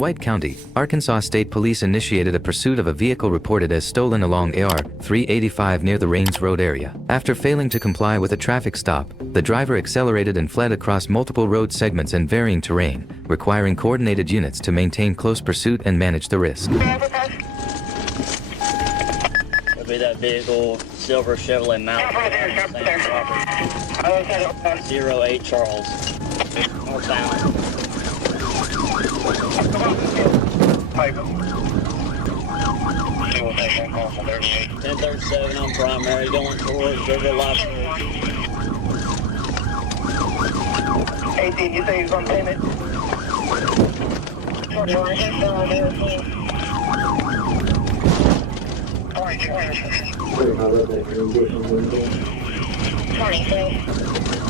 White County, Arkansas State Police initiated a pursuit of a vehicle reported as stolen along AR 385 near the Rains Road area. After failing to comply with a traffic stop, the driver accelerated and fled across multiple road segments and varying terrain, requiring coordinated units to maintain close pursuit and manage the risk. It'll be that vehicle, silver Chevrolet Mountain, 08 Charles, northbound. 1037 on primary, going towards River Library. 18, you say he's on payment?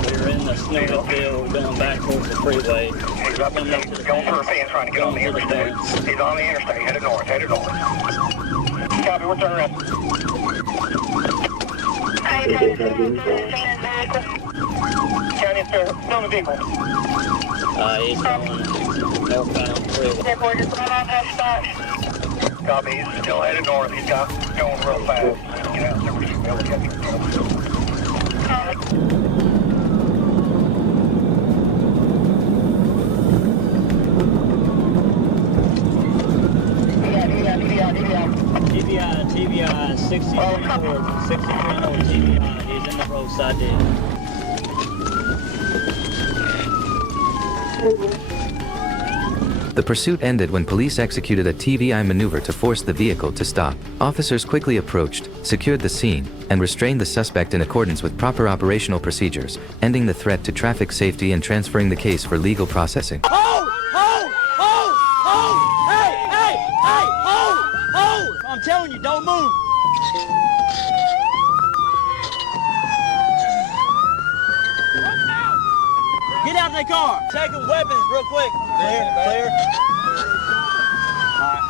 We're in the snow field, going back towards the freeway. He's up and going for a fence, trying to get on the interstate. He's on the interstate, headed north, Copy, we're turning around. County, sir, still in the vehicle. He's going northbound freeway. Copy, he's still headed north. He's got going real fast. Get out there, we should be able to catch him. TBI, 63 north TBI. He's in the roadside ditch. The pursuit ended when police executed a TVI maneuver to force the vehicle to stop. Officers quickly approached, secured the scene, and restrained the suspect in accordance with proper operational procedures, ending the threat to traffic safety and transferring the case for legal processing. Hold! I'm telling you, don't move! Get out of the car! Taking weapons real quick. Clear. Alright.